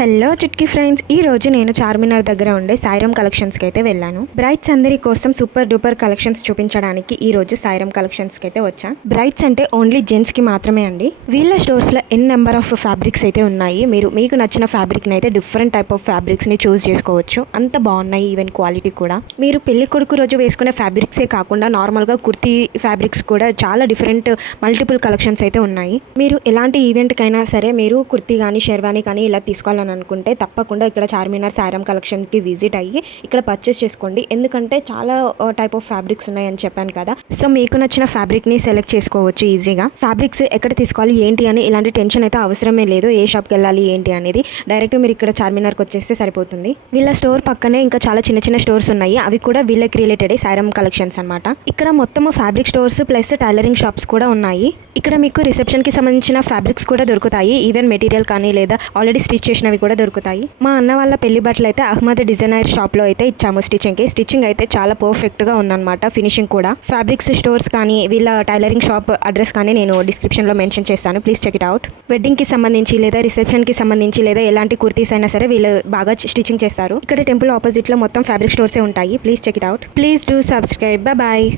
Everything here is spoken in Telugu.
హలో చుట్కీ ఫ్రెండ్స్, ఈ రోజు నేను చార్మినార్ దగ్గర ఉండే సాయిరామ్ కలెక్షన్స్కి అయితే వెళ్ళాను. బ్రైట్స్ అందరి కోసం సూపర్ డూపర్ కలెక్షన్స్ చూపించడానికి ఈ రోజు సాయిరామ్ కలెక్షన్స్కి అయితే వచ్చా. బ్రైట్స్ అంటే ఓన్లీ జెంట్స్ కి మాత్రమే అండి. వీళ్ళ స్టోర్స్ లో ఎన్ నెంబర్ ఆఫ్ ఫ్యాబ్రిక్స్ అయితే ఉన్నాయి. మీకు నచ్చిన ఫ్యాబ్రిక్ అయితే డిఫరెంట్ టైప్ ఆఫ్ ఫ్యాబ్రిక్స్ ని చూస్ చేసుకోవచ్చు. అంత బాగున్నాయి, ఈవెన్ క్వాలిటీ కూడా. మీరు పెళ్లి కొడుకు రోజు వేసుకునే ఫ్యాబ్రిక్సే కాకుండా నార్మల్ గా కుర్తీ ఫ్యాబ్రిక్స్ కూడా చాలా డిఫరెంట్ మల్టిపుల్ కలెక్షన్స్ అయితే ఉన్నాయి. మీరు ఎలాంటి ఈవెంట్ కైనా సరే మీరు కుర్తీ కానీ షెర్వానీ కానీ ఇలా తీసుకోవాలని అనుకుంటే తప్పకుండా ఇక్కడ చార్మినార్ సాయిరామ్ కలెక్షన్కి విజిట్ అయ్యి ఇక్కడ పర్చేస్ చేసుకోండి. ఎందుకంటే చాలా టైప్ ఆఫ్ ఫ్యాబ్రిక్స్ ఉన్నాయని చెప్పాను కదా. సో మీకు నచ్చిన ఫ్యాబ్రిక్ని సెలెక్ట్ చేసుకోవచ్చు ఈజీగా. ఫ్యాబ్రిక్స్ ఎక్కడ తీసుకోవాలి ఏంటి అని ఇలాంటి టెన్షన్ అయితే అవసరమే లేదు. ఏ షాప్కి వెళ్ళాలి ఏంటి అనేది డైరెక్ట్ మీరు ఇక్కడ చార్మినార్కి వచ్చేస్తే సరిపోతుంది. వీళ్ళ స్టోర్ పక్కనే ఇంకా చాలా చిన్న చిన్న స్టోర్స్ ఉన్నాయి. అవి కూడా వీళ్ళకి రిలేటెడ్ సాయిరామ్ కలెక్షన్స్ అనమాట. ఇక్కడ మొత్తం fabric stores plus tailoring shops కూడా ఉన్నాయి. ఇక్కడ మీకు రిసెప్షన్కి సంబంధించిన ఫ్యాబ్రిక్స్ కూడా దొరుకుతాయి. ఈవెన్ మెటీరియల్ కానీ లేదా ఆల్రెడీ స్టిచ్ చేసినవి కూడా దొరుకుతాయి. మా అన్న వాళ్ళ పెళ్లి బట్టలు అయితే అహ్మద్ డిజైనర్ షాప్ లో అయితే ఇచ్చాము స్టిచ్చింగ్ అయితే చాలా పర్ఫెక్ట్ గా ఉందన్నమాట. ఫినిషింగ్ కూడా. ఫ్యాబ్రిక్స్ స్టోర్స్ కానీ వీళ్ళ టైలరింగ్ షాప్ అడ్రస్ కానీ నేను డిస్క్రిప్షన్ లో మెన్షన్ చేస్తాను. Please check it out. Wedding కి సంబంధించి లేదా రిసెప్షన్ కి సంబంధించి లేదా ఎలాంటి కుర్తీస్ అయినా సరే వీళ్ళు బాగా స్టిచ్చింగ్ చేస్తారు. ఇక్కడ టెంపుల్ ఆపోజిట్ లో మొత్తం ఫ్యాబ్రిక్ స్టోర్సే ఉంటాయి. Please check it out. Please do subscribe. Bye.